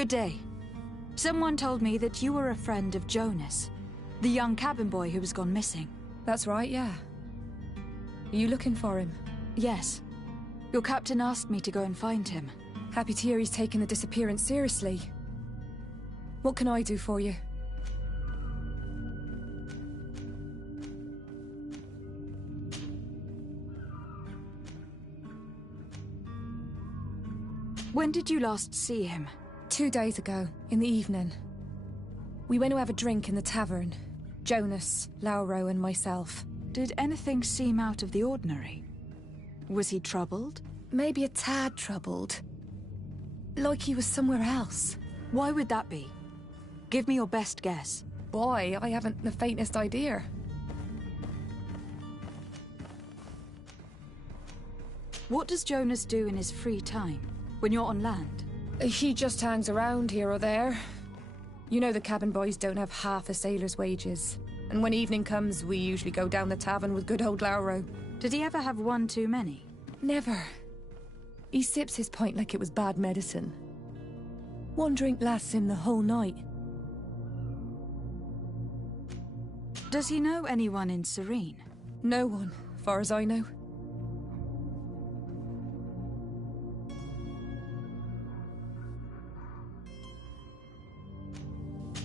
Good day. Someone told me that you were a friend of Jonas, the young cabin boy who was gone missing. That's right, yeah. Are you looking for him? Yes. Your captain asked me to go and find him. Happy to hear he's taken the disappearance seriously. What can I do for you? When did you last see him? 2 days ago, in the evening. We went to have a drink in the tavern. Jonas, Lauro and myself. Did anything seem out of the ordinary? Was he troubled? Maybe a tad troubled. Like he was somewhere else. Why would that be? Give me your best guess. Boy, I haven't the faintest idea. What does Jonas do in his free time, when you're on land? He just hangs around here or there. You know the cabin boys don't have half a sailor's wages. And when evening comes, we usually go down the tavern with good old Lauro. Did he ever have one too many? Never. He sips his pint like it was bad medicine. One drink lasts him the whole night. Does he know anyone in Serene? No one, far as I know.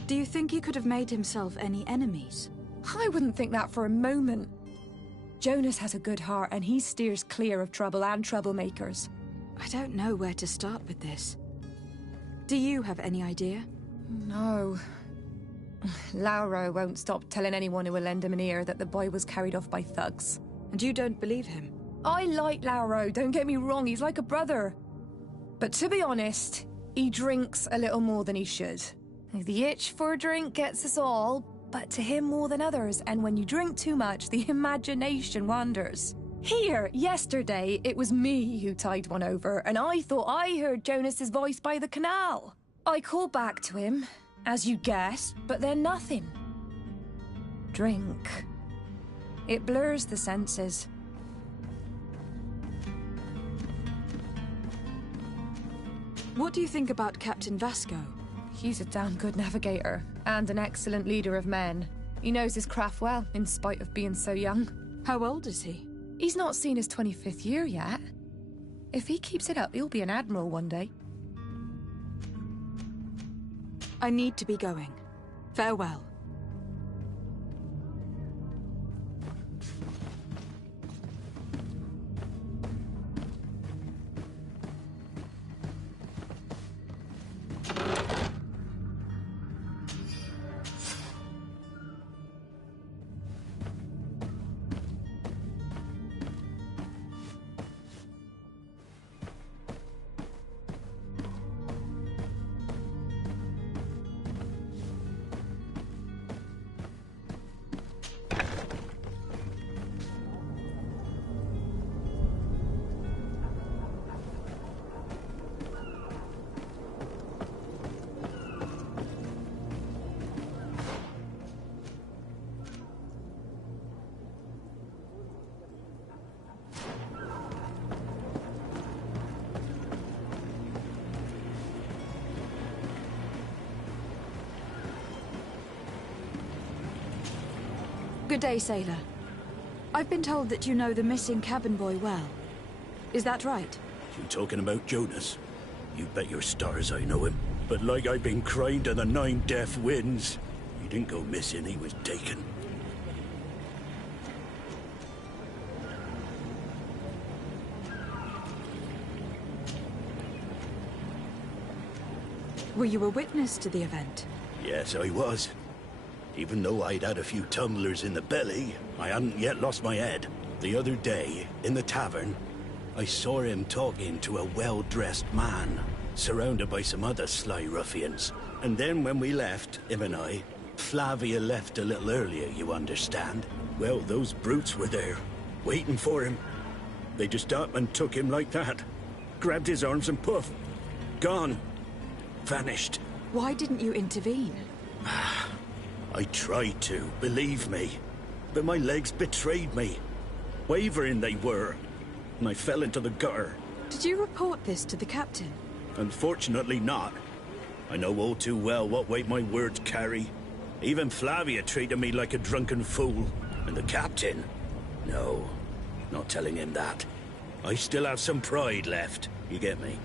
Do you think he could have made himself any enemies? I wouldn't think that for a moment. Jonas has a good heart and he steers clear of trouble and troublemakers. I don't know where to start with this. Do you have any idea? No. Lauro won't stop telling anyone who will lend him an ear that the boy was carried off by thugs. And you don't believe him? I like Lauro, don't get me wrong, he's like a brother. But to be honest, he drinks a little more than he should. The itch for a drink gets us all, but to him more than others, and when you drink too much, the imagination wanders. Here, yesterday, it was me who tied one over, and I thought I heard Jonas's voice by the canal. I called back to him, as you guessed, but then nothing. Drink. It blurs the senses. What do you think about Captain Vasco? He's a damn good navigator, and an excellent leader of men. He knows his craft well, in spite of being so young. How old is he? He's not seen his 25th year yet. If he keeps it up, he'll be an admiral one day. I need to be going. Farewell. Good day, sailor. I've been told that you know the missing cabin boy well. Is that right? You talking about Jonas? You bet your stars I know him. But like I've been crying to the 9 death winds, he didn't go missing, he was taken. Were you a witness to the event? Yes, I was. Even though I'd had a few tumblers in the belly, I hadn't yet lost my head. The other day, in the tavern, I saw him talking to a well-dressed man, surrounded by some other sly ruffians. And then when we left, him and I, Flavia left a little earlier, you understand. Well, those brutes were there, waiting for him. They just up and took him like that. Grabbed his arms and poof, gone. Vanished. Why didn't you intervene? I tried to, believe me. But my legs betrayed me. Wavering they were. And I fell into the gutter. Did you report this to the captain? Unfortunately not. I know all too well what weight my words carry. Even Flavia treated me like a drunken fool. And the captain? No, not telling him that. I still have some pride left. You get me?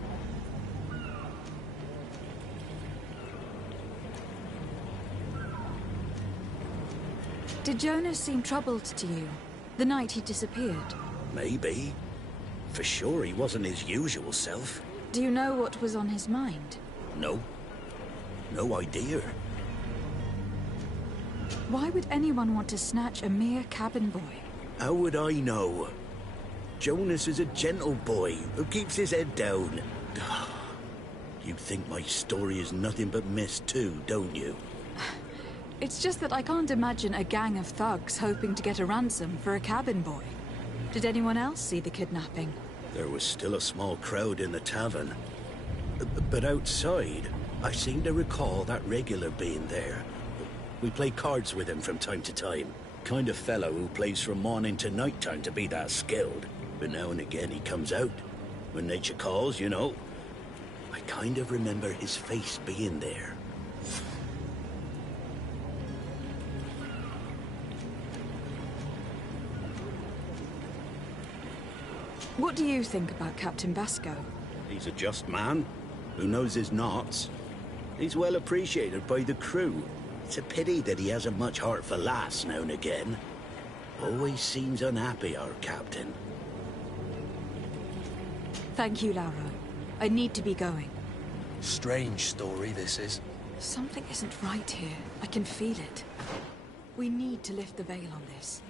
Did Jonas seem troubled to you the night he disappeared? Maybe. For sure he wasn't his usual self. Do you know what was on his mind? No. No idea. Why would anyone want to snatch a mere cabin boy? How would I know? Jonas is a gentle boy who keeps his head down. You think my story is nothing but mist too, don't you? It's just that I can't imagine a gang of thugs hoping to get a ransom for a cabin boy. Did anyone else see the kidnapping? There was still a small crowd in the tavern. But outside, I seem to recall that regular being there. We play cards with him from time to time. Kind of fellow who plays from morning to night time to be that skilled. But now and again he comes out. When nature calls, you know. I kind of remember his face being there. What do you think about Captain Basco? He's a just man who knows his knots. He's well appreciated by the crew. It's a pity that he hasn't much heart for lass now and again. Always seems unhappy, our captain. Thank you, Laura. I need to be going. Strange story, this is. Something isn't right here. I can feel it. We need to lift the veil on this.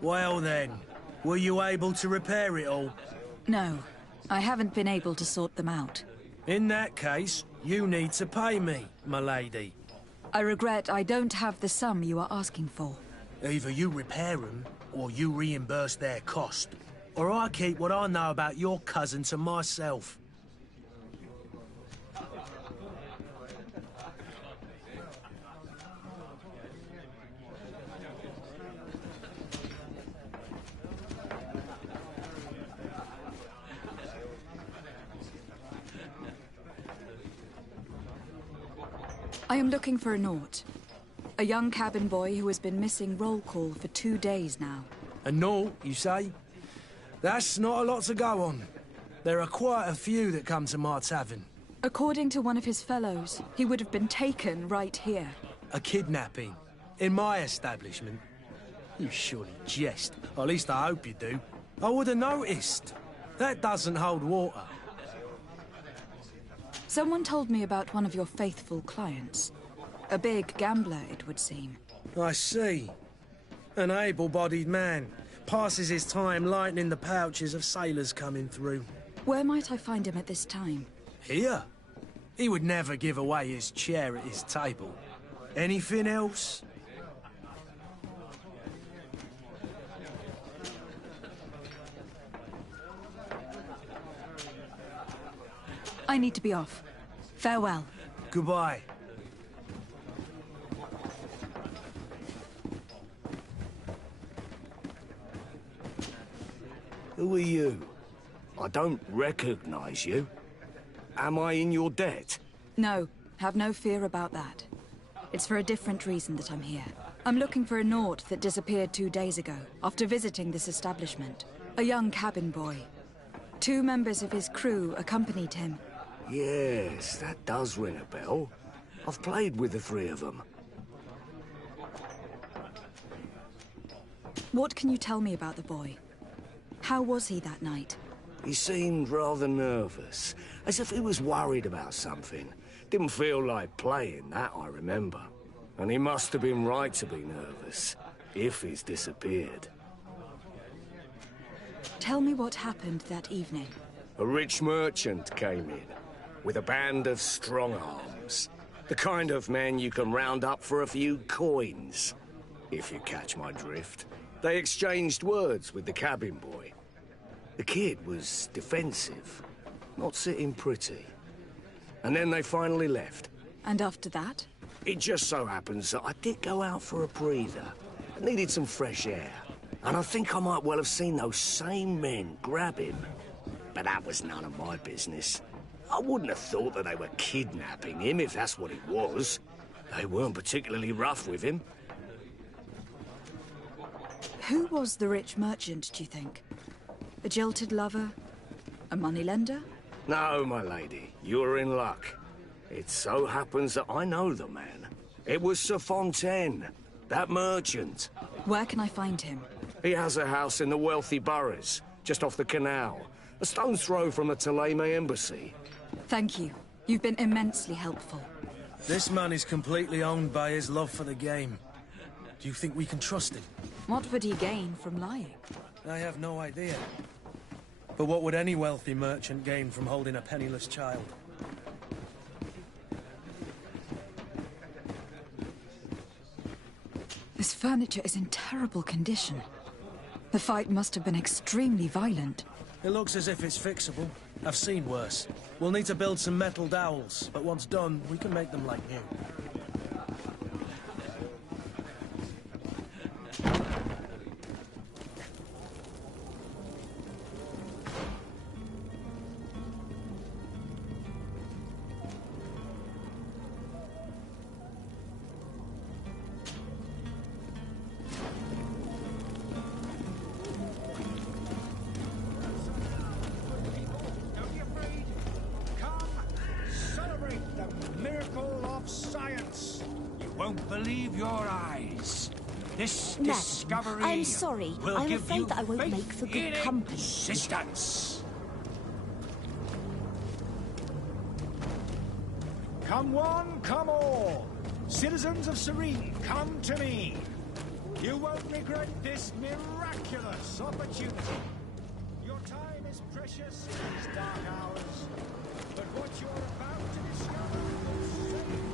Well then, were you able to repair it all? No, I haven't been able to sort them out. In that case, you need to pay me, my lady. I regret I don't have the sum you are asking for. Either you repair them, or you reimburse their cost. Or I keep what I know about your cousin to myself. I am looking for a Naut. A young cabin boy who has been missing roll call for 2 days now. A Naut, you say? That's not a lot to go on. There are quite a few that come to my tavern. According to one of his fellows, he would have been taken right here. A kidnapping? In my establishment? You surely jest. Or at least I hope you do. I would have noticed. That doesn't hold water. Someone told me about one of your faithful clients. A big gambler, it would seem. I see. An able-bodied man. Passes his time lightening the pouches of sailors coming through. Where might I find him at this time? Here? He would never give away his chair at his table. Anything else? I need to be off. Farewell. Goodbye. Who are you? I don't recognize you. Am I in your debt? No, have no fear about that. It's for a different reason that I'm here. I'm looking for a Naut that disappeared 2 days ago, after visiting this establishment. A young cabin boy. 2 members of his crew accompanied him. Yes, that does ring a bell. I've played with the 3 of them. What can you tell me about the boy? How was he that night? He seemed rather nervous, as if he was worried about something. Didn't feel like playing, that I remember. And he must have been right to be nervous, if he's disappeared. Tell me what happened that evening. A rich merchant came in, with a band of strong arms. The kind of men you can round up for a few coins, if you catch my drift. They exchanged words with the cabin boy. The kid was defensive, not sitting pretty. And then they finally left. And after that? It just so happens that I did go out for a breather. I needed some fresh air. And I think I might well have seen those same men grab him. But that was none of my business. I wouldn't have thought that they were kidnapping him, if that's what it was. They weren't particularly rough with him. Who was the rich merchant, do you think? A jilted lover? A moneylender? No, my lady, you're in luck. It so happens that I know the man. It was Sir Fontaine, that merchant. Where can I find him? He has a house in the wealthy boroughs, just off the canal. A stone's throw from the Theleme embassy. Thank you. You've been immensely helpful. This man is completely owned by his love for the game. Do you think we can trust him? What would he gain from lying? I have no idea. But what would any wealthy merchant gain from holding a penniless child? This furniture is in terrible condition. The fight must have been extremely violent. It looks as if it's fixable. I've seen worse. We'll need to build some metal dowels, but once done, we can make them like new. Believe your eyes. This No, discovery I'm sorry. will I'm give afraid you that I won't faith make for good in company. existence. Come one, come all. Citizens of Serene, come to me. You won't regret this miraculous opportunity. Your time is precious in these dark hours, but what you're about to discover will save you.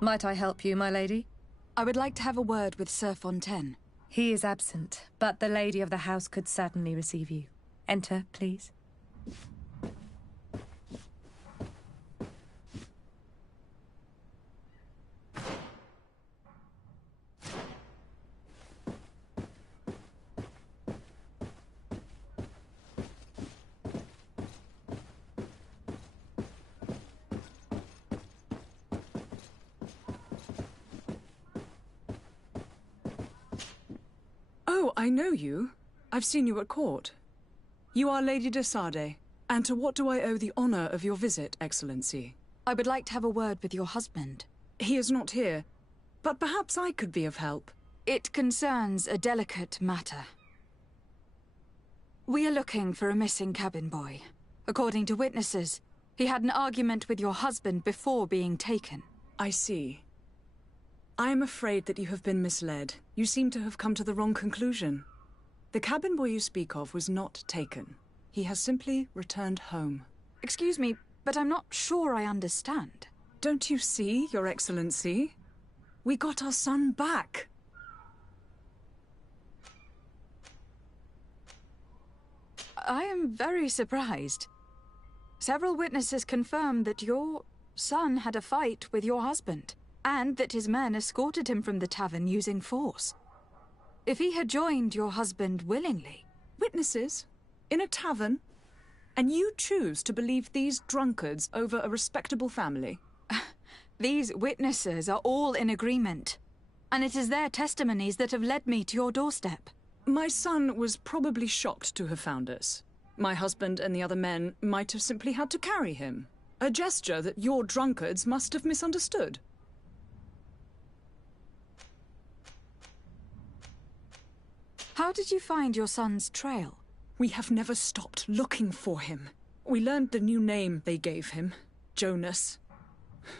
Might I help you, my lady? I would like to have a word with Sir Fontaine. He is absent, but the lady of the house could certainly receive you. Enter, please. I know you. I've seen you at court. You are Lady de Sardet. And to what do I owe the honor of your visit, Excellency? I would like to have a word with your husband. He is not here, but perhaps I could be of help. It concerns a delicate matter. We are looking for a missing cabin boy. According to witnesses, he had an argument with your husband before being taken. I see. I am afraid that you have been misled. You seem to have come to the wrong conclusion. The cabin boy you speak of was not taken. He has simply returned home. Excuse me, but I'm not sure I understand. Don't you see, Your Excellency? We got our son back. I am very surprised. Several witnesses confirmed that your son had a fight with your husband, and that his men escorted him from the tavern using force. If he had joined your husband willingly... Witnesses? In a tavern? And you choose to believe these drunkards over a respectable family? These witnesses are all in agreement, and it is their testimonies that have led me to your doorstep. My son was probably shocked to have found us. My husband and the other men might have simply had to carry him. A gesture that your drunkards must have misunderstood. How did you find your son's trail? We have never stopped looking for him. We learned the new name they gave him, Jonas.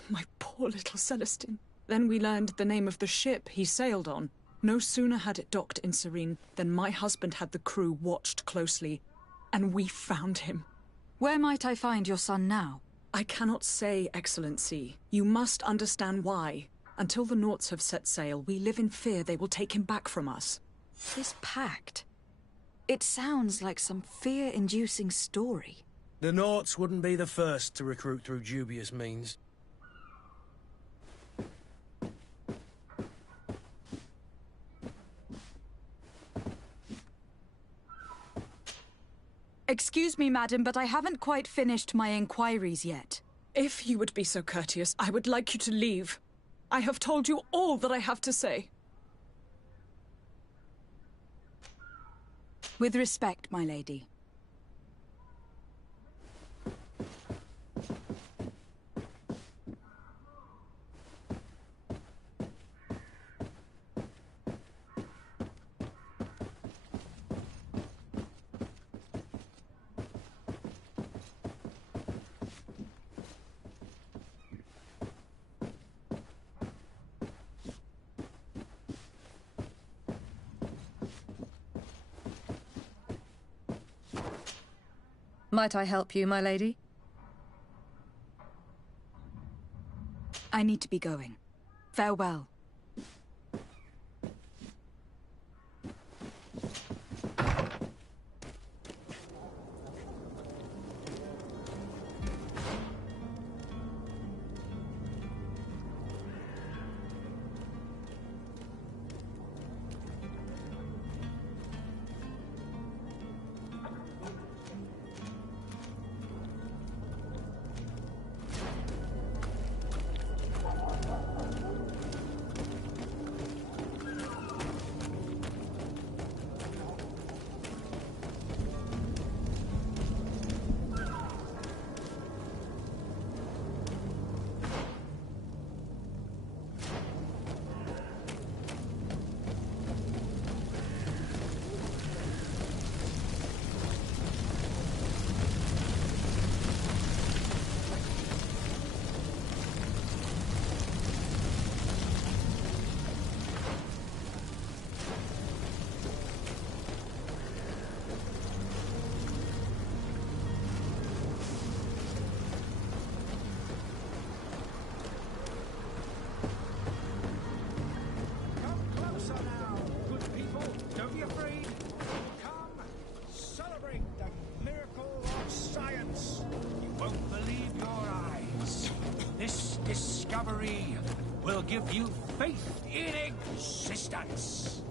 My poor little Celestine. Then we learned the name of the ship he sailed on. No sooner had it docked in Serene than my husband had the crew watched closely, and we found him. Where might I find your son now? I cannot say, Excellency. You must understand why. Until the Nauts have set sail, we live in fear they will take him back from us. This pact... It sounds like some fear-inducing story. The Nauts wouldn't be the first to recruit through dubious means. Excuse me, madam, but I haven't quite finished my inquiries yet. If you would be so courteous, I would like you to leave. I have told you all that I have to say. With respect, my lady. Might I help you, my lady? I need to be going. Farewell. Discovery will give you faith in existence.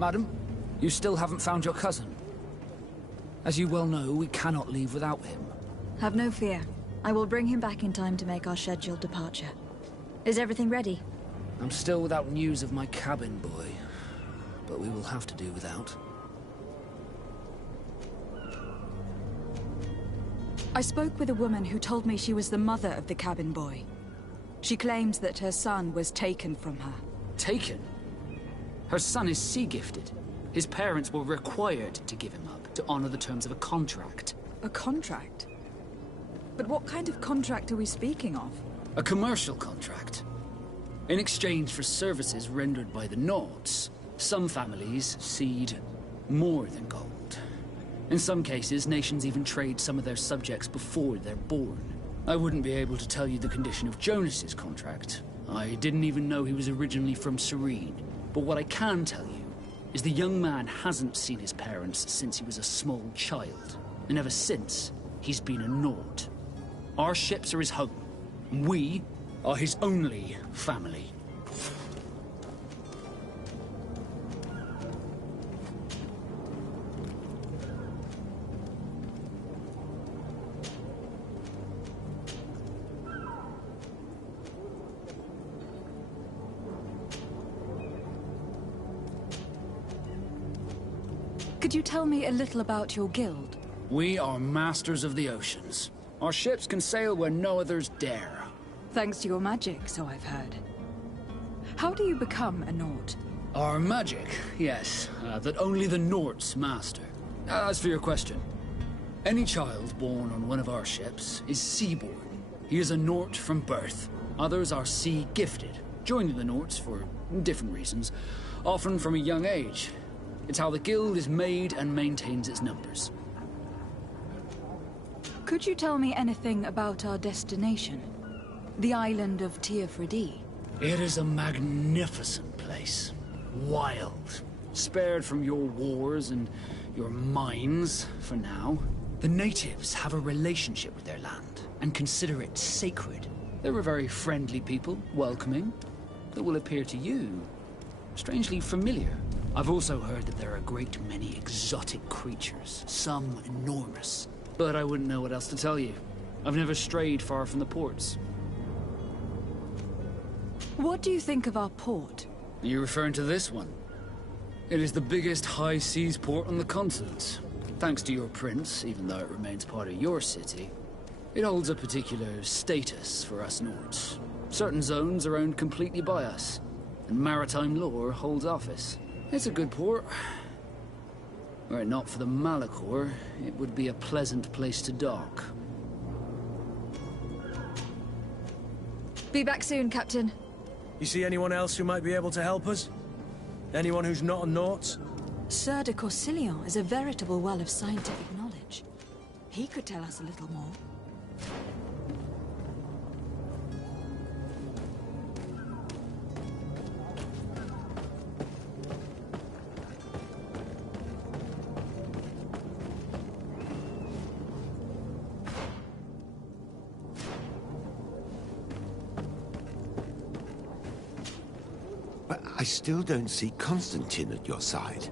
Madam, you still haven't found your cousin. As you well know, we cannot leave without him. Have no fear. I will bring him back in time to make our scheduled departure. Is everything ready? I'm still without news of my cabin boy, but we will have to do without. I spoke with a woman who told me she was the mother of the cabin boy. She claims that her son was taken from her. Taken? Her son is sea-gifted. His parents were required to give him up to honor the terms of a contract. A contract? But what kind of contract are we speaking of? A commercial contract. In exchange for services rendered by the Nords, some families cede more than gold. In some cases, nations even trade some of their subjects before they're born. I wouldn't be able to tell you the condition of Jonas's contract. I didn't even know he was originally from Serene. But what I can tell you is the young man hasn't seen his parents since he was a small child. And ever since, he's been a Nord. Our ships are his home. We are his only family. Could you tell me a little about your guild? We are masters of the oceans. Our ships can sail where no others dare. Thanks to your magic, so I've heard. How do you become a Nord? Our magic, yes, that only the Nords master. As for your question, any child born on one of our ships is seaborn. He is a Nord from birth. Others are sea-gifted, joining the Nords for different reasons, often from a young age. It's how the guild is made and maintains its numbers. Could you tell me anything about our destination? The island of Ps4. It is a magnificent place. Wild. Spared from your wars and your mines, for now. The natives have a relationship with their land and consider it sacred. They're a very friendly people, welcoming, that will appear to you strangely familiar. I've also heard that there are a great many exotic creatures, some enormous. But I wouldn't know what else to tell you. I've never strayed far from the ports. What do you think of our port? Are you referring to this one? It is the biggest high seas port on the continent. Thanks to your prince, even though it remains part of your city, it holds a particular status for us Nords. Certain zones are owned completely by us, and maritime law holds office. It's a good port. Were it not for the Malachor, it would be a pleasant place to dock. Be back soon, Captain. You see anyone else who might be able to help us? Anyone who's not a Naut? Sir de Corsilion is a veritable well of scientific knowledge. He could tell us a little more. But I still don't see Constantine at your side.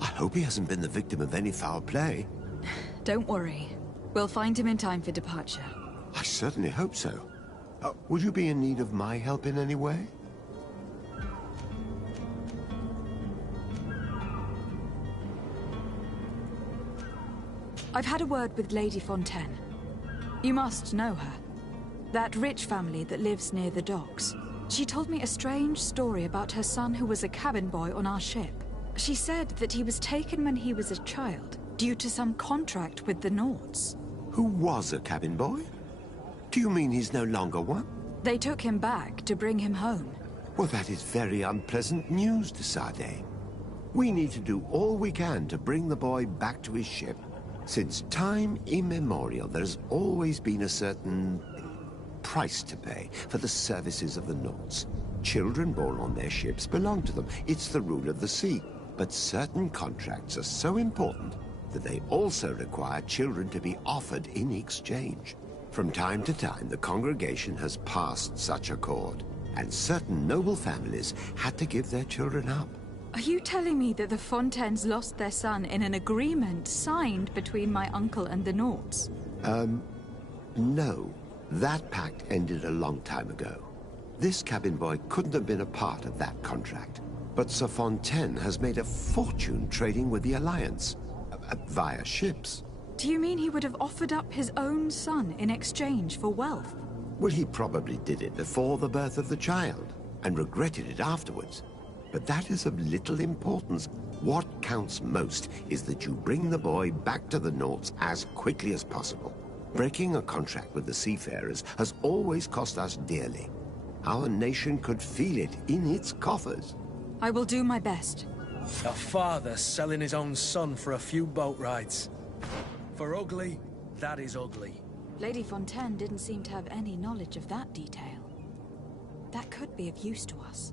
I hope he hasn't been the victim of any foul play. Don't worry. We'll find him in time for departure. I certainly hope so. Would you be in need of my help in any way? I've had a word with Lady Fontaine. You must know her. That rich family that lives near the docks. She told me a strange story about her son who was a cabin boy on our ship. She said that he was taken when he was a child, due to some contract with the Nords. Who was a cabin boy? Do you mean he's no longer one? They took him back to bring him home. Well, that is very unpleasant news, de Sardet. We need to do all we can to bring the boy back to his ship. Since time immemorial, there has always been a certain price to pay for the services of the Nords. Children born on their ships belong to them. It's the rule of the sea. But certain contracts are so important that they also require children to be offered in exchange. From time to time, the congregation has passed such accord, and certain noble families had to give their children up. Are you telling me that the Fontaines lost their son in an agreement signed between my uncle and the Nauts? No. That pact ended a long time ago. This cabin boy couldn't have been a part of that contract. But Sir Fontaine has made a fortune trading with the Alliance, via ships. Do you mean he would have offered up his own son in exchange for wealth? Well, he probably did it before the birth of the child, and regretted it afterwards. But that is of little importance. What counts most is that you bring the boy back to the Nauts as quickly as possible. Breaking a contract with the seafarers has always cost us dearly. Our nation could feel it in its coffers. I will do my best. A father selling his own son for a few boat rides. For ugly, that is ugly. Lady Fontaine didn't seem to have any knowledge of that detail. That could be of use to us.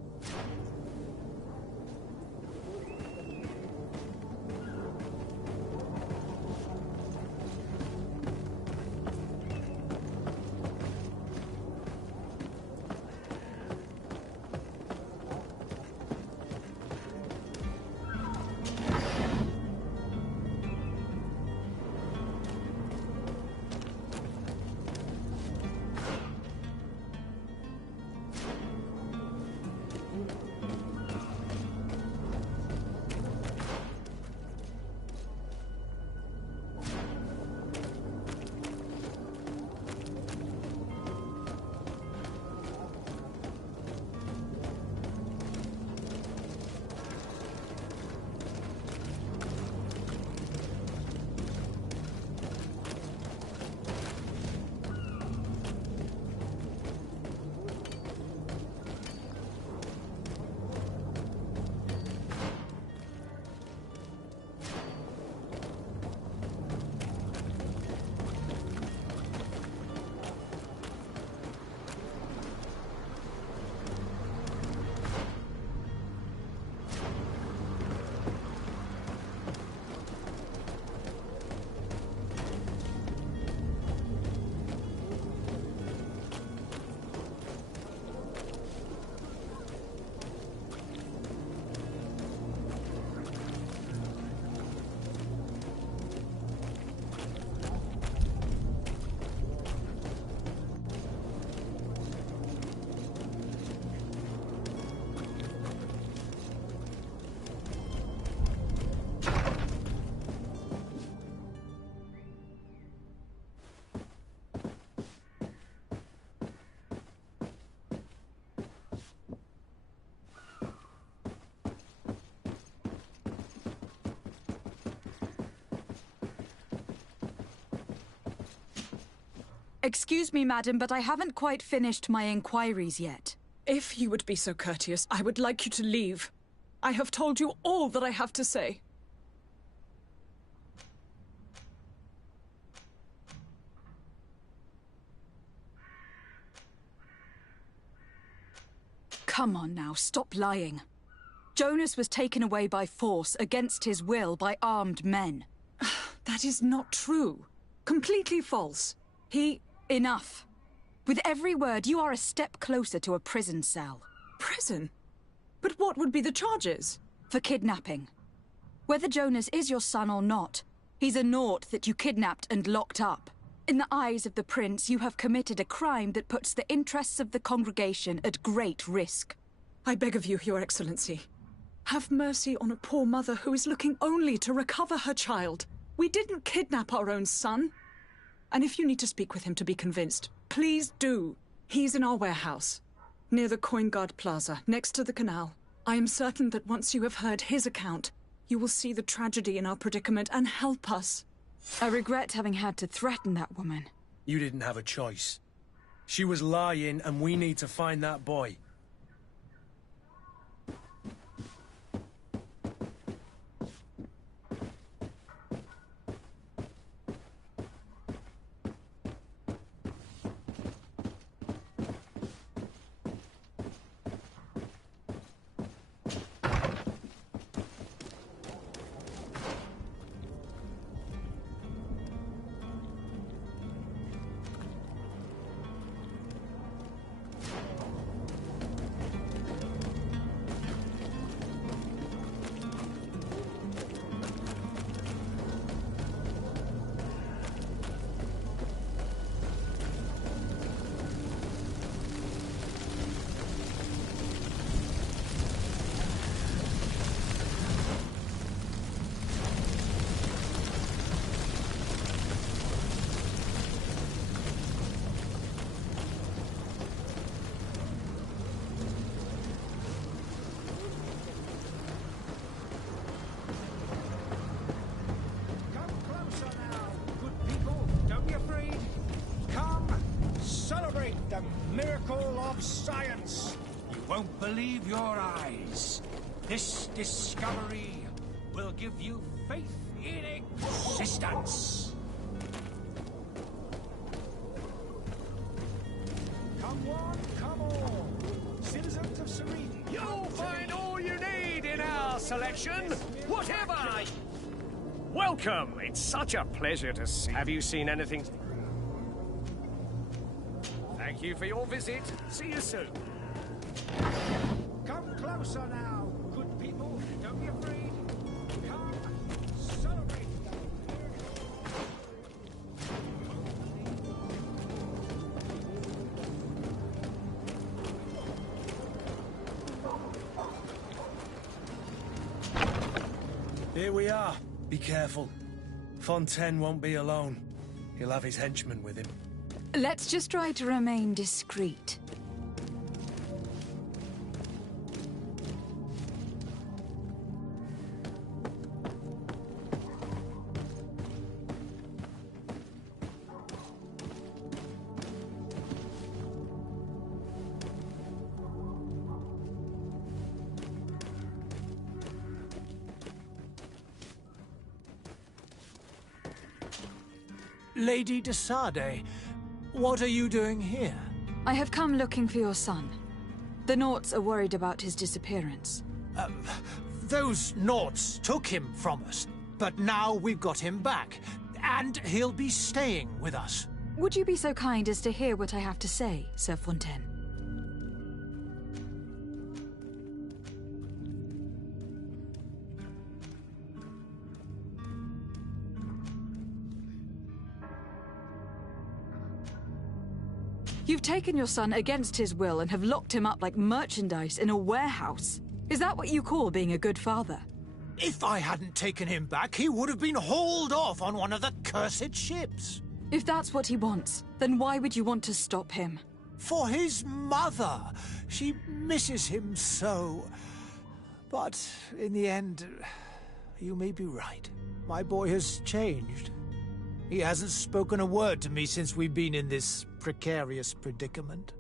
Excuse me, madam, but I haven't quite finished my inquiries yet. If you would be so courteous, I would like you to leave. I have told you all that I have to say. Come on now, stop lying. Jonas was taken away by force, against his will, by armed men. That is not true. Completely false. Enough. With every word, you are a step closer to a prison cell. Prison? But what would be the charges? For kidnapping. Whether Jonas is your son or not, he's a Naut that you kidnapped and locked up. In the eyes of the prince, you have committed a crime that puts the interests of the congregation at great risk. I beg of you, Your Excellency. Have mercy on a poor mother who is looking only to recover her child. We didn't kidnap our own son. And if you need to speak with him to be convinced, please do. He's in our warehouse, near the Coin Guard Plaza, next to the canal. I am certain that once you have heard his account, you will see the tragedy in our predicament and help us. I regret having had to threaten that woman. You didn't have a choice. She was lying, and we need to find that boy. miracle of science. You won't believe your eyes. This discovery will give you faith in existence. Come on, come all. Citizens of Serene. You'll find all you need in our selection, whatever. Welcome. It's such a pleasure to see. Have you seen anything? Thank you for your visit. See you soon. Come closer now, good people. Don't be afraid. Come celebrate. Here we are. Be careful. Fontaine won't be alone. He'll have his henchmen with him. Let's just try to remain discreet. Lady de Sardet, what are you doing here? I have come looking for your son. The Naughts are worried about his disappearance. Those Naughts took him from us, but now we've got him back, and he'll be staying with us. Would you be so kind as to hear what I have to say, Sir Fontaine? You've taken your son against his will and have locked him up like merchandise in a warehouse. Is that what you call being a good father? If I hadn't taken him back, he would have been hauled off on one of the cursed ships. If that's what he wants, then why would you want to stop him? For his mother. She misses him so. But in the end, you may be right. My boy has changed. He hasn't spoken a word to me since we've been in this precarious predicament.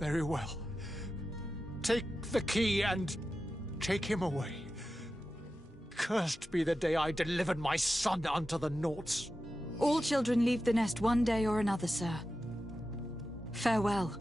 Very well. Take the key and take him away. Cursed be the day I delivered my son unto the Naughts. All children leave the nest one day or another, sir. Farewell.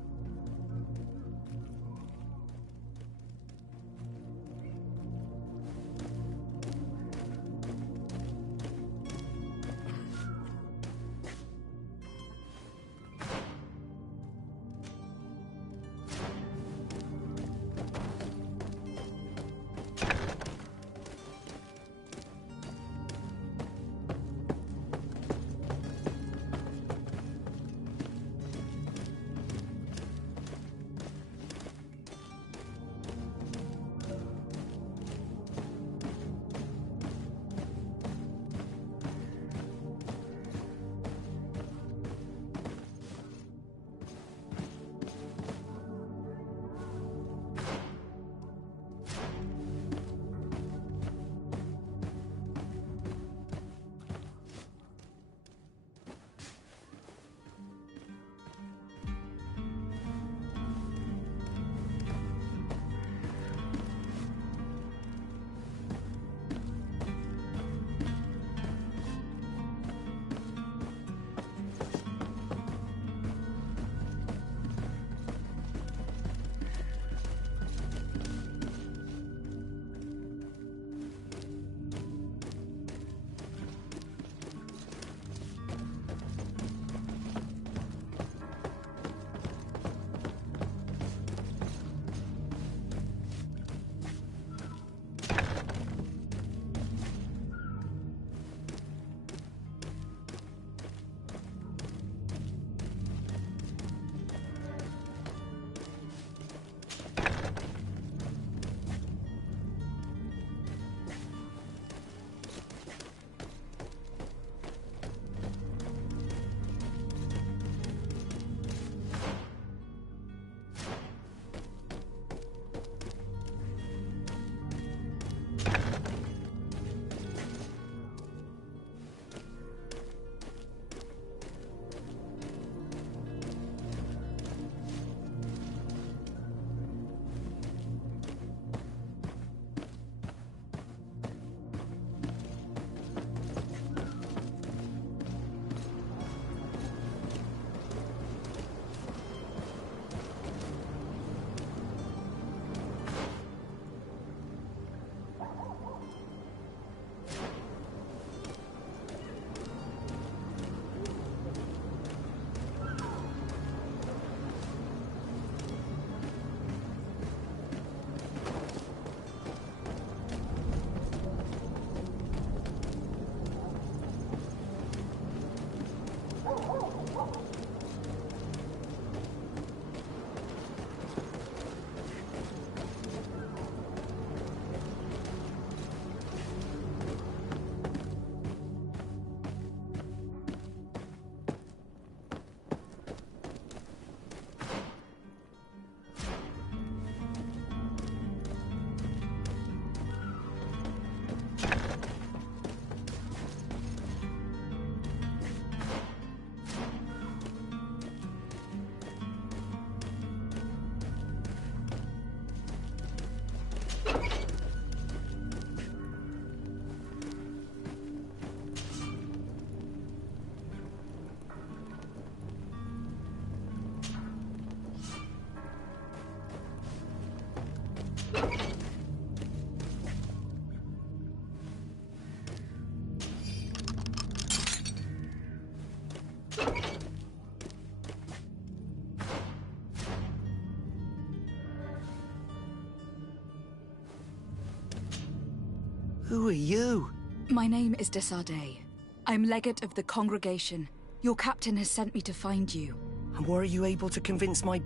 Who are you? My name is de Sardet. I'm legate of the congregation. Your captain has sent me to find you. And were you able to convince my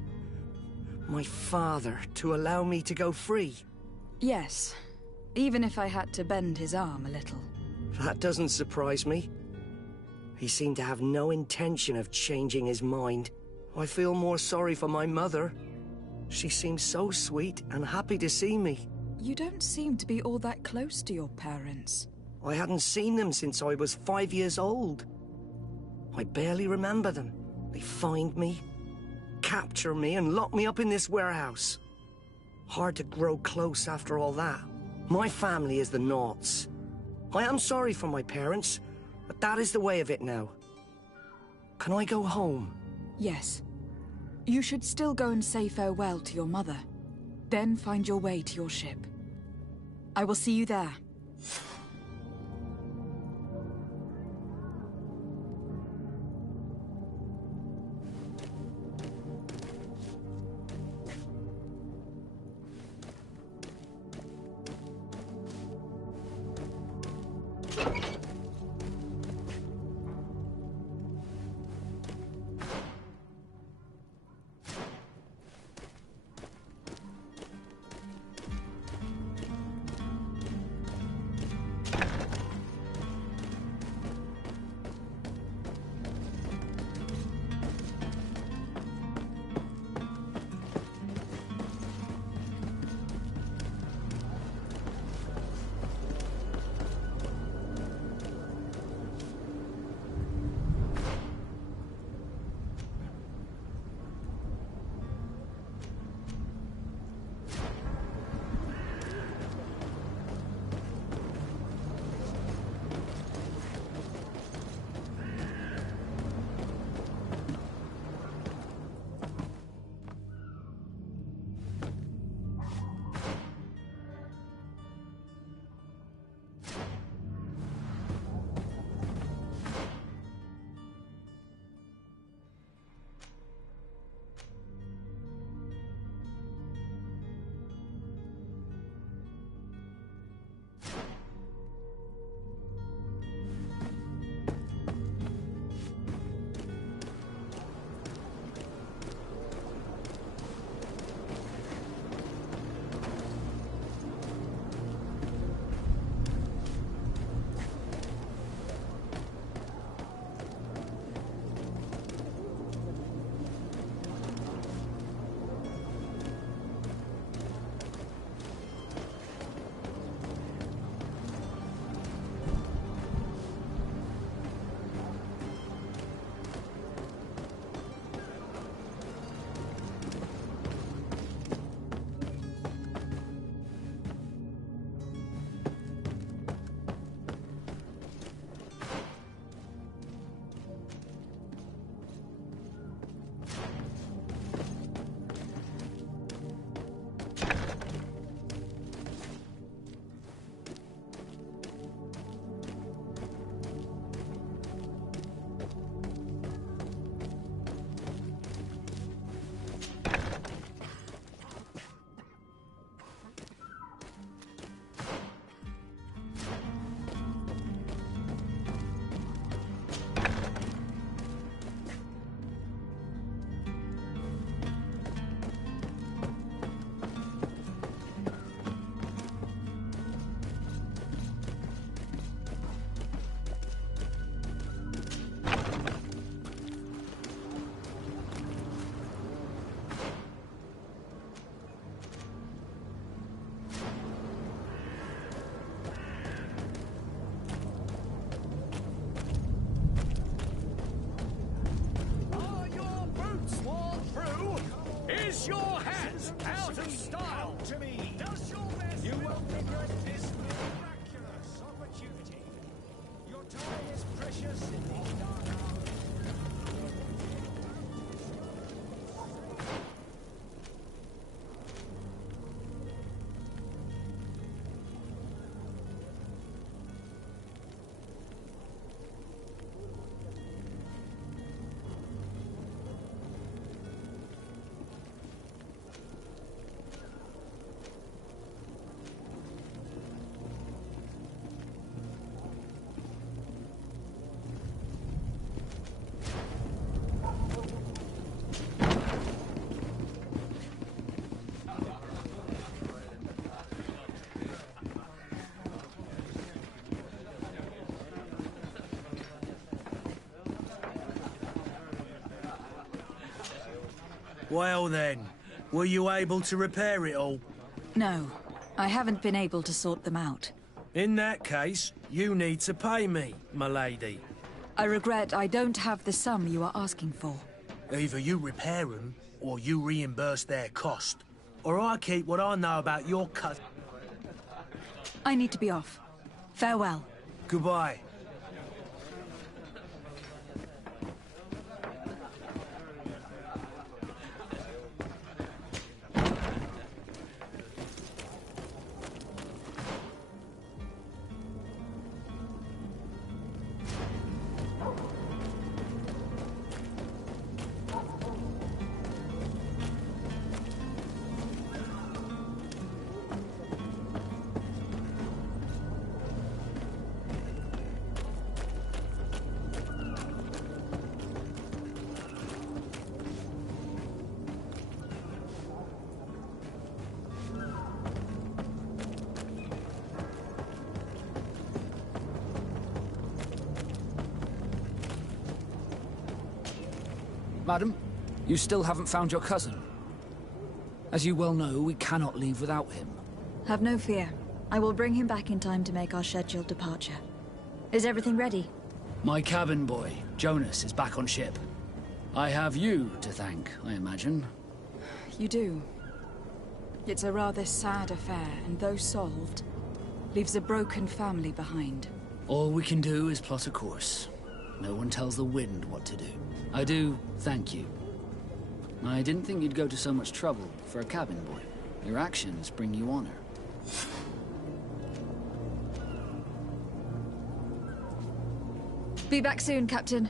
father to allow me to go free? Yes, even if I had to bend his arm a little. That doesn't surprise me. He seemed to have no intention of changing his mind. I feel more sorry for my mother. She seems so sweet and happy to see me. You don't seem to be all that close to your parents. I hadn't seen them since I was 5 years old. I barely remember them. They find me, capture me, and lock me up in this warehouse. Hard to grow close after all that. My family is the Naughts. I am sorry for my parents, but that is the way of it now. Can I go home? Yes. You should still go and say farewell to your mother. Then find your way to your ship. I will see you there. Is your hat out of style? To me. Does your best You won't regret this miraculous opportunity. Your time is precious in these dark hours. Well then, were you able to repair it all? No, I haven't been able to sort them out. In that case, you need to pay me, my lady. I regret I don't have the sum you are asking for. Either you repair them, or you reimburse their cost. Or I keep what I know about your cousin. I need to be off. Farewell. Goodbye. Madam, you still haven't found your cousin. As you well know, we cannot leave without him. Have no fear. I will bring him back in time to make our scheduled departure. Is everything ready? My cabin boy, Jonas, is back on ship. I have you to thank, I imagine. You do. It's a rather sad affair, and though solved, leaves a broken family behind. All we can do is plot a course. No one tells the wind what to do. I do thank you. I didn't think you'd go to so much trouble for a cabin boy. Your actions bring you honor. Be back soon, Captain.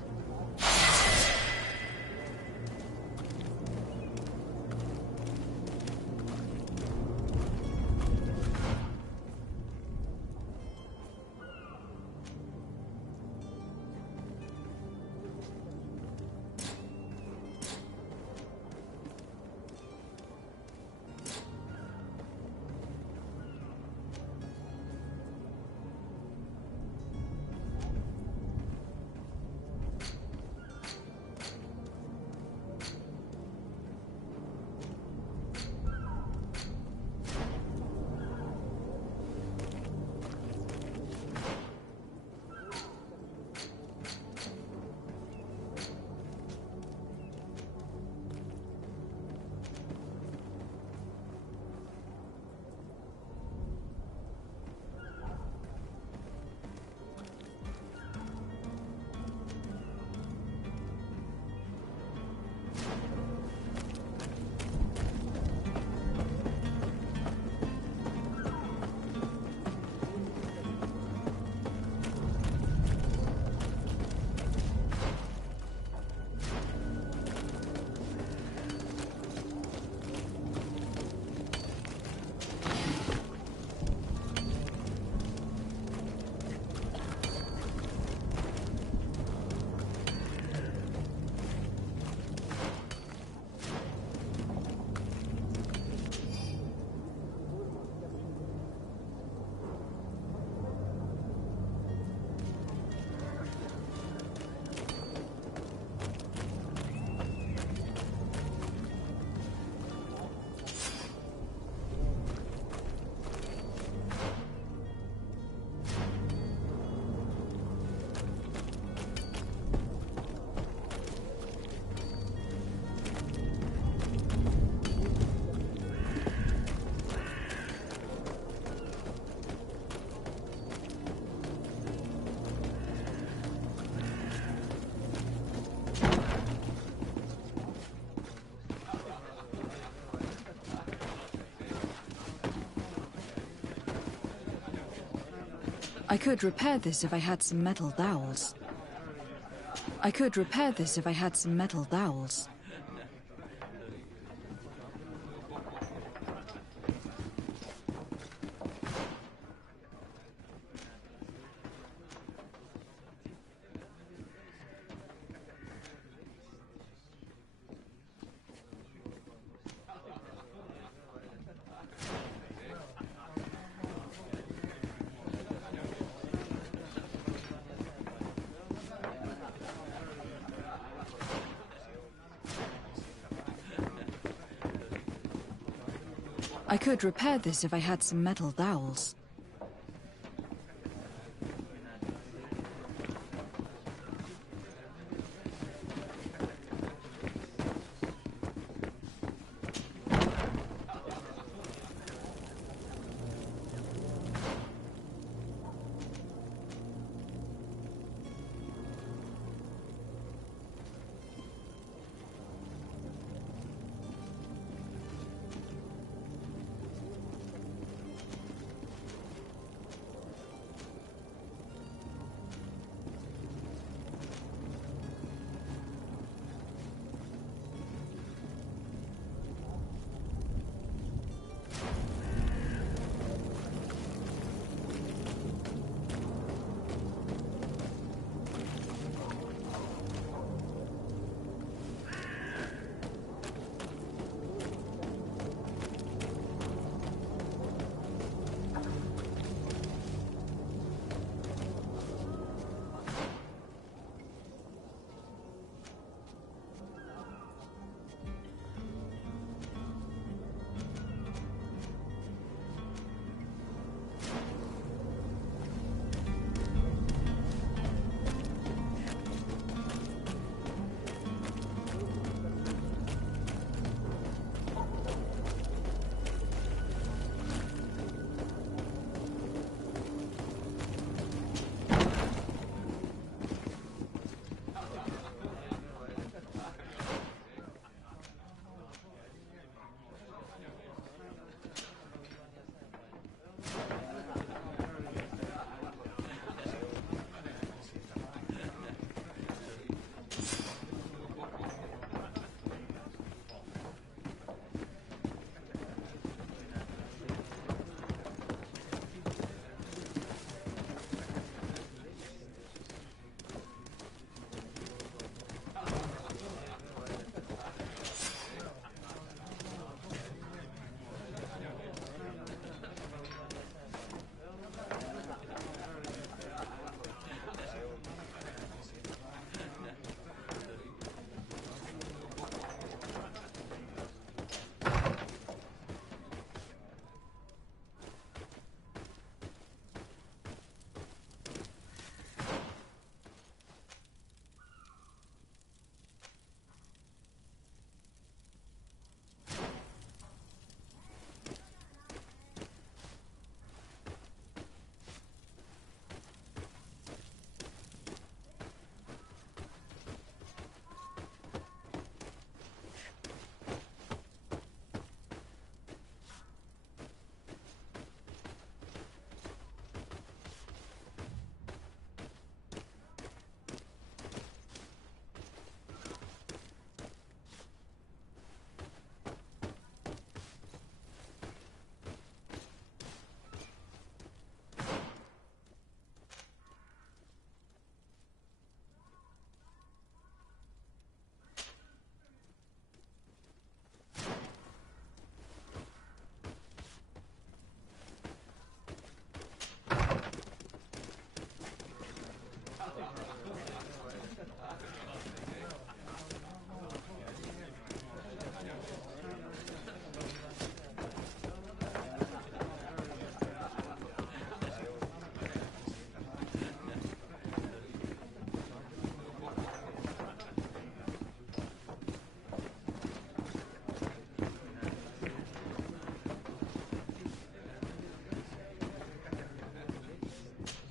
I could repair this if I had some metal dowels. I could repair this if I had some metal dowels.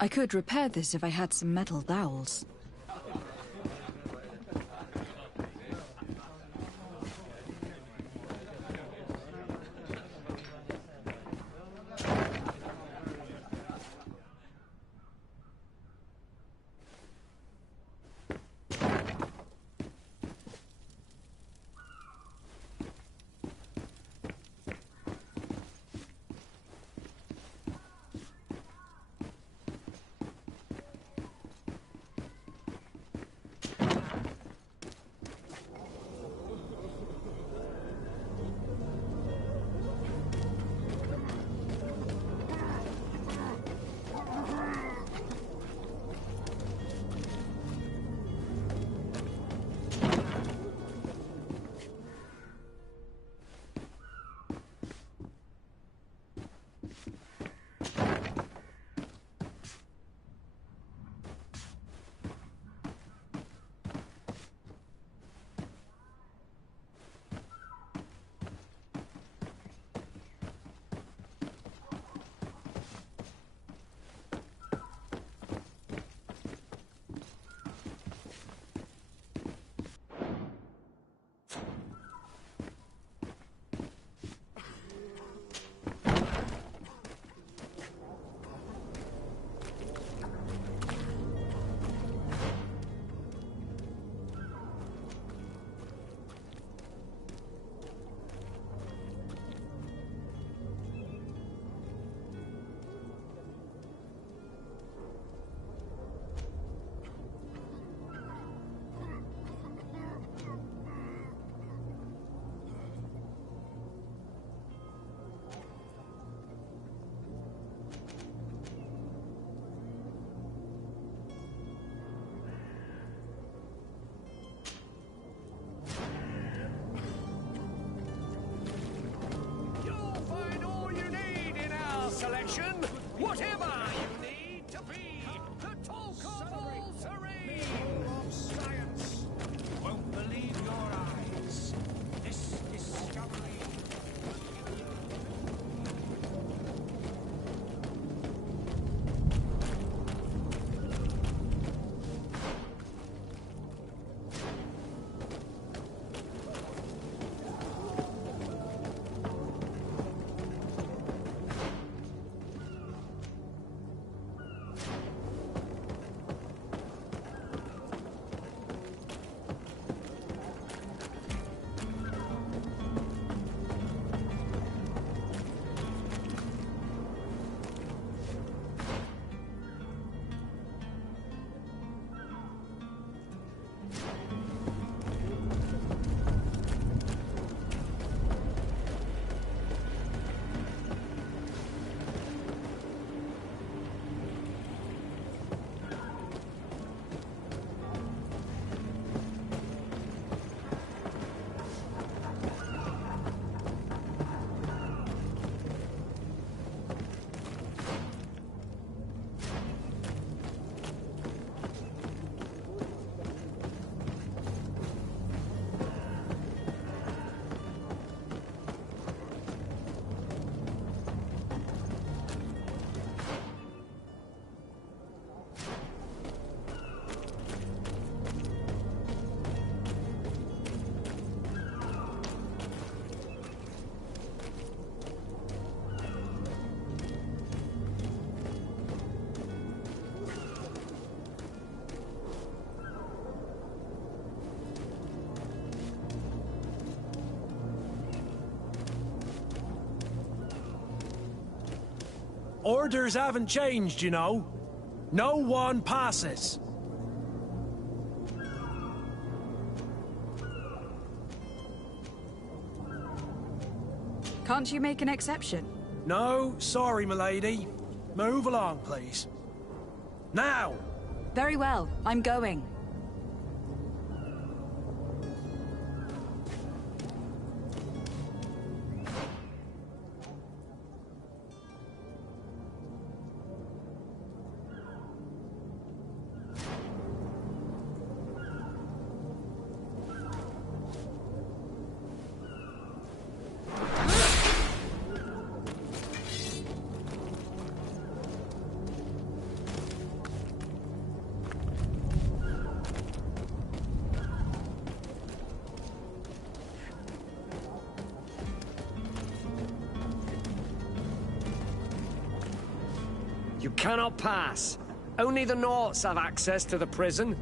I could repair this if I had some metal dowels. Orders haven't changed, you know. No one passes. Can't you make an exception? No, sorry, milady. Move along, please. Now! Very well, I'm going. You cannot pass. Only the Norts have access to the prison.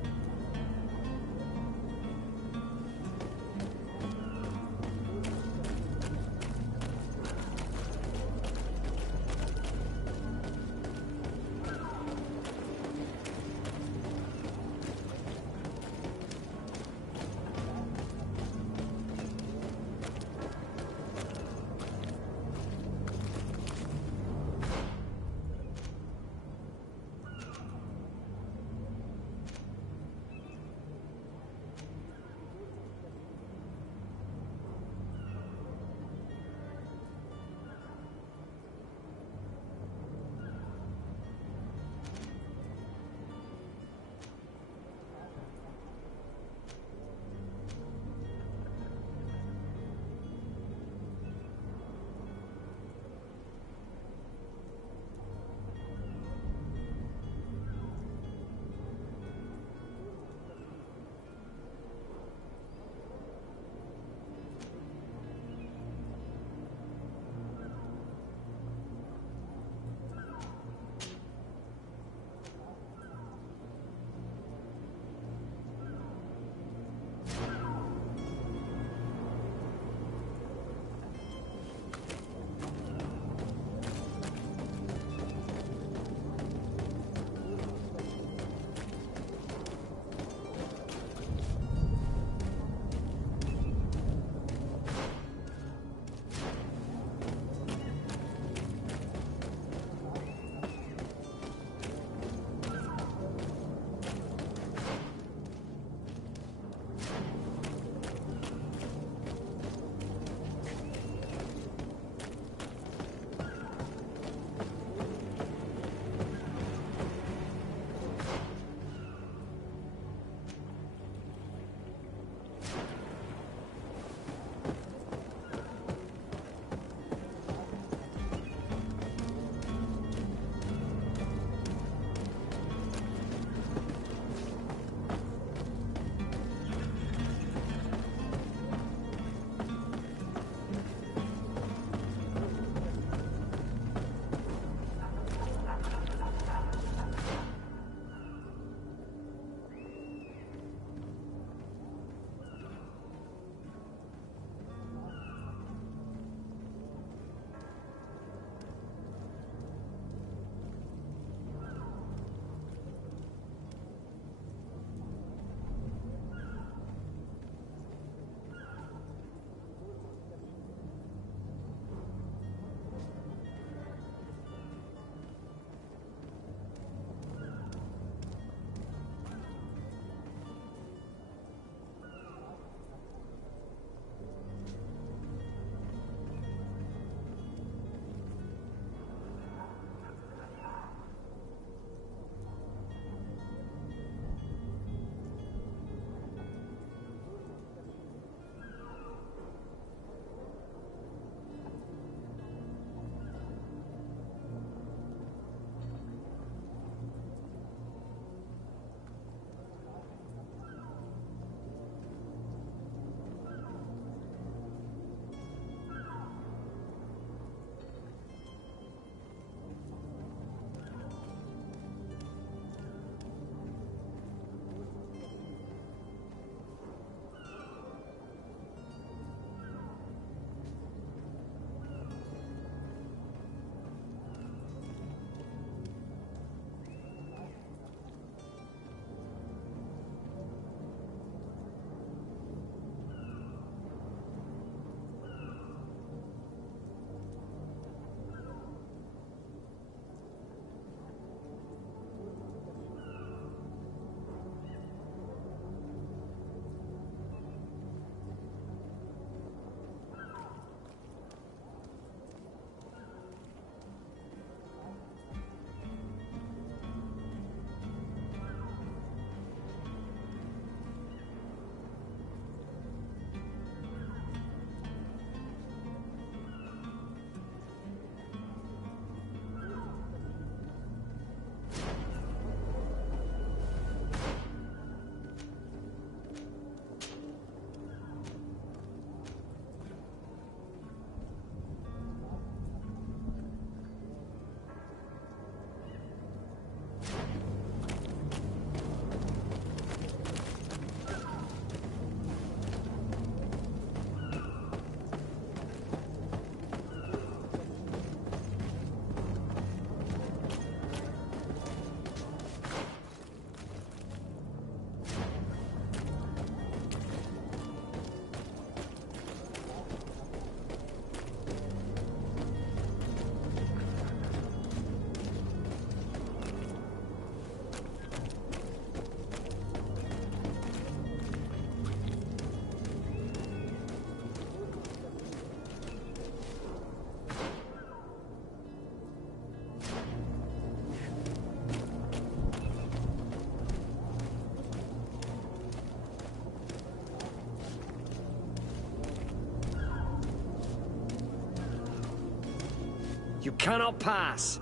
You cannot pass.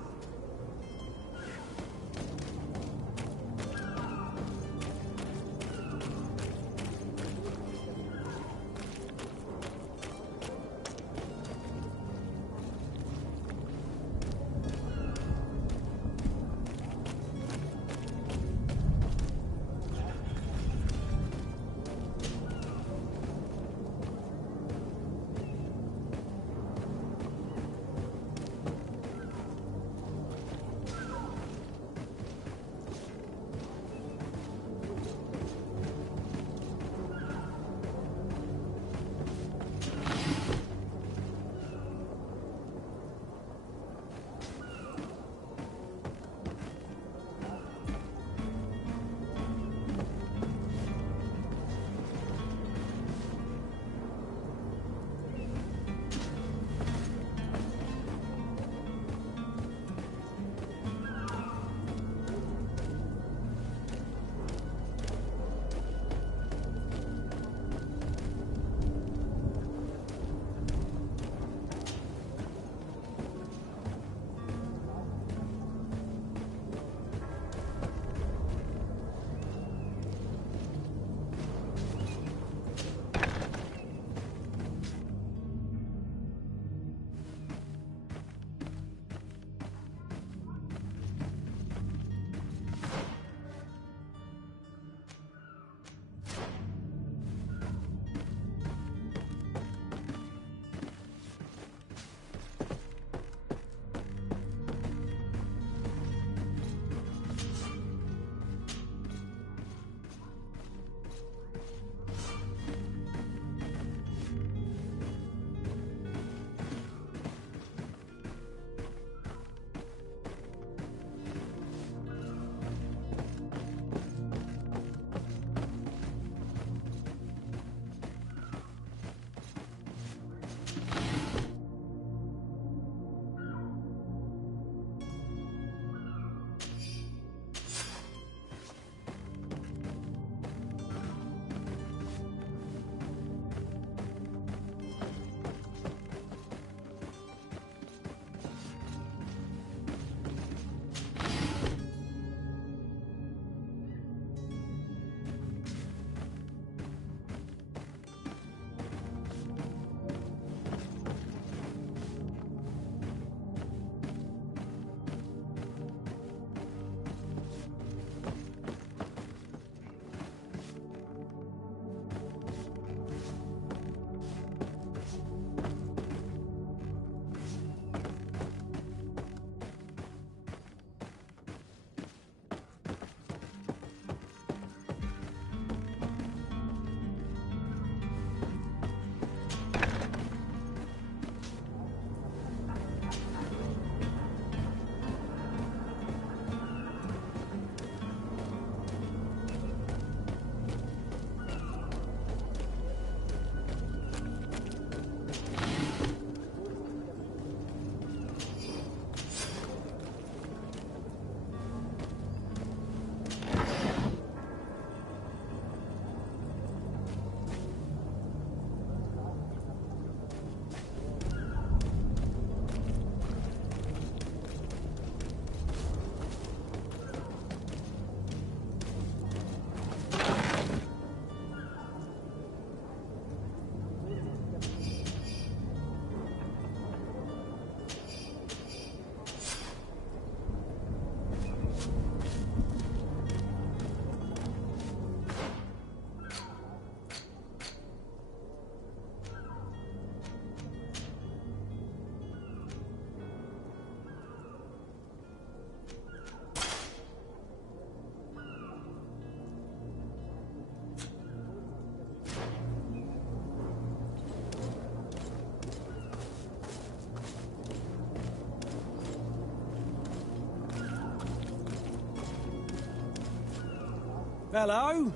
Hello?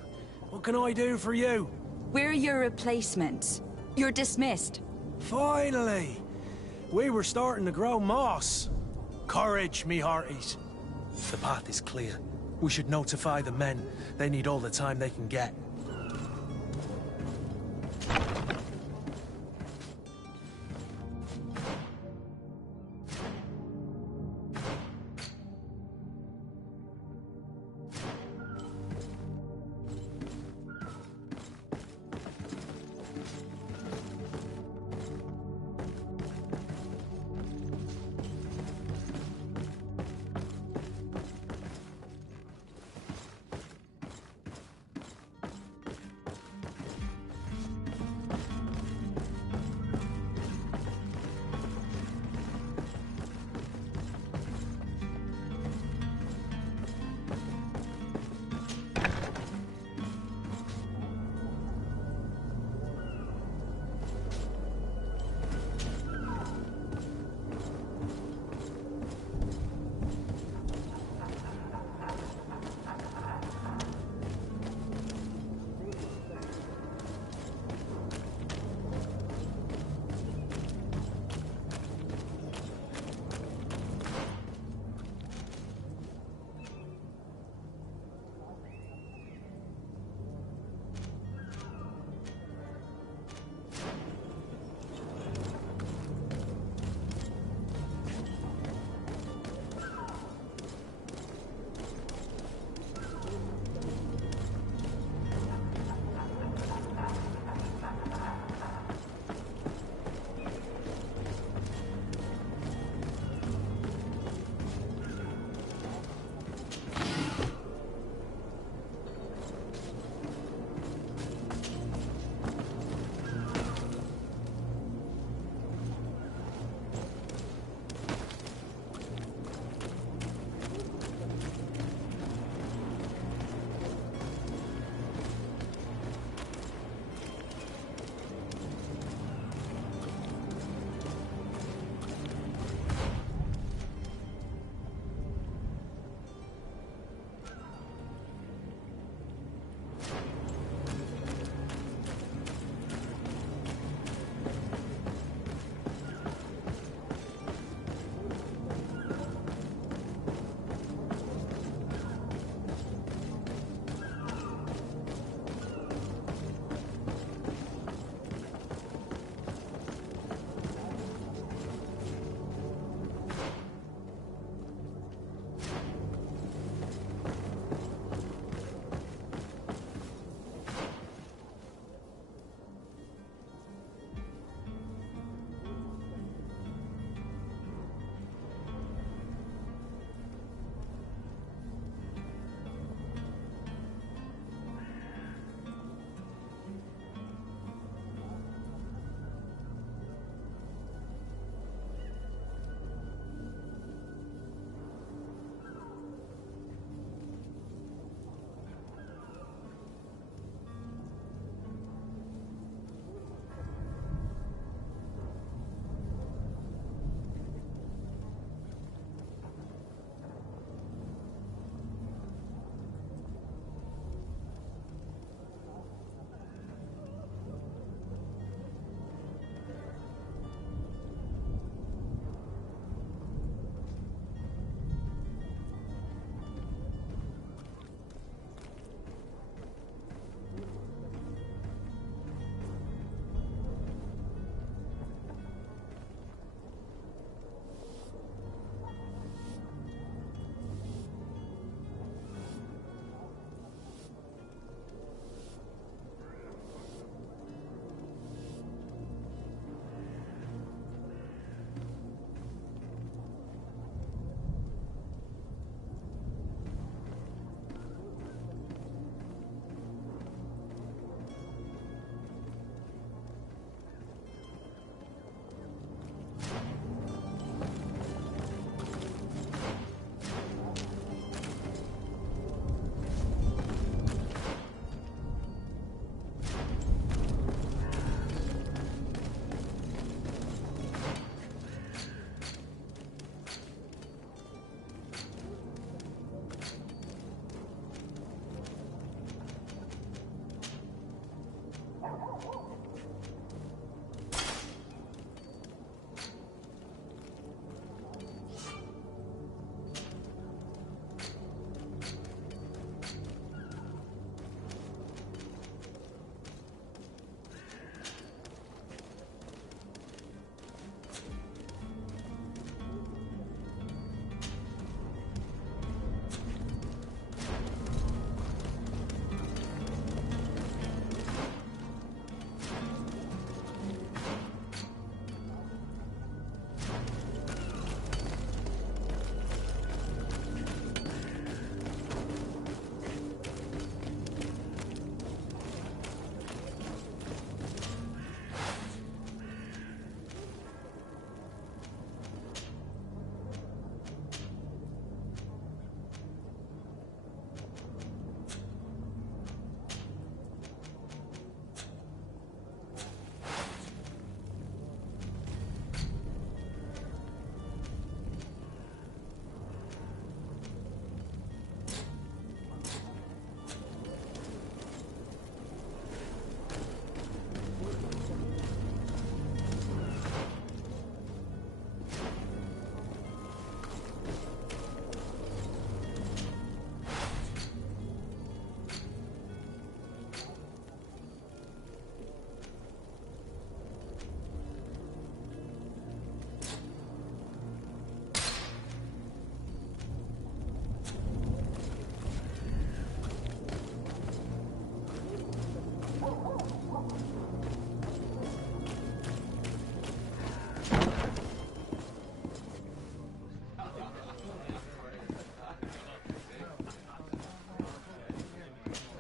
What can I do for you? We're your replacements. You're dismissed. Finally! We were starting to grow moss. Courage, me hearties. The path is clear. We should notify the men. They need all the time they can get.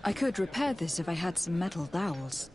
I could repair this if I had some metal dowels.